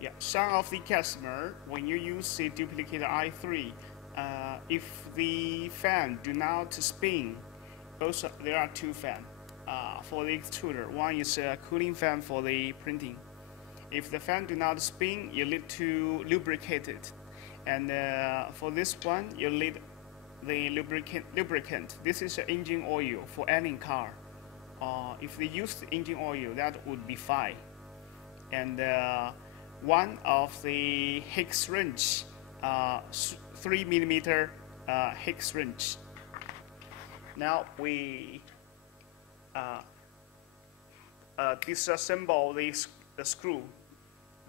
Yeah, some of the customer, when you use the duplicator i3, if the fan do not spin, also there are two fans for the extruder. One is a cooling fan for the printing. If the fan do not spin, you need to lubricate it. And for this one, you need the lubricant. This is engine oil for any car. If they use the engine oil, that would be fine. And one of the hex wrench, 3mm hex wrench. Now we disassemble the screw,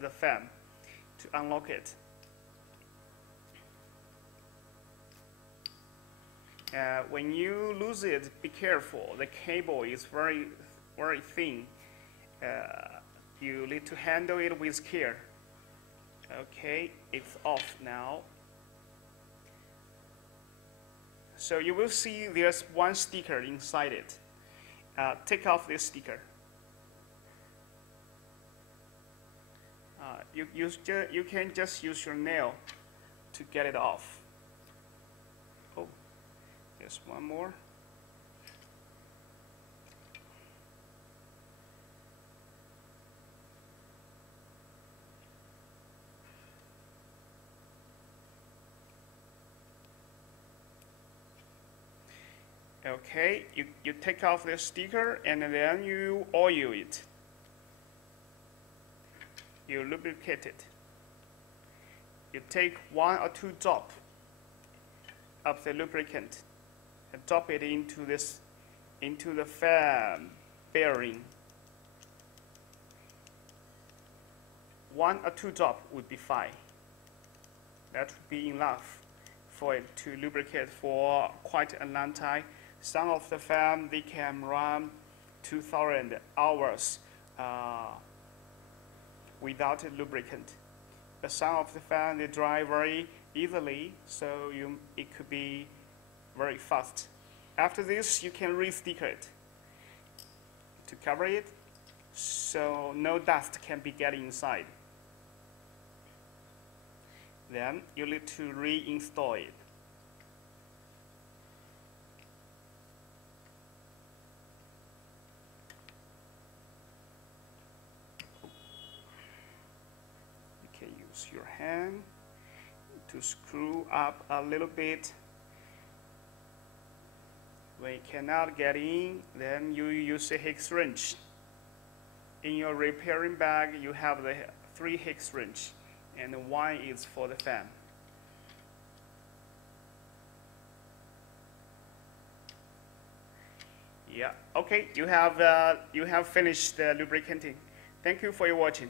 the fan, to unlock it. When you lose it, be careful. The cable is very, very thin. You need to handle it with care. Okay, it's off now. So you will see there's one sticker inside it. Take off this sticker. You can just use your nail to get it off. Oh, there's one more. Okay, you take off the sticker and then you oil it. You lubricate it. You take 1 or 2 drops of the lubricant and drop it into the fan bearing. 1 or 2 drops would be fine. That would be enough for it to lubricate for quite a long time. Some of the fan, they can run 2,000 hours without a lubricant. But some of the fan, they dry very easily, so it could be very fast. After this, you can re-sticker it to cover it, so no dust can be getting inside. Then you need to reinstall it. Use your hand to screw up a little bit. When you cannot get in, then you use a hex wrench. In your repairing bag, you have the 3 hex wrench, and 1 is for the fan. Yeah, okay, you have finished the lubricating. Thank you for your watching.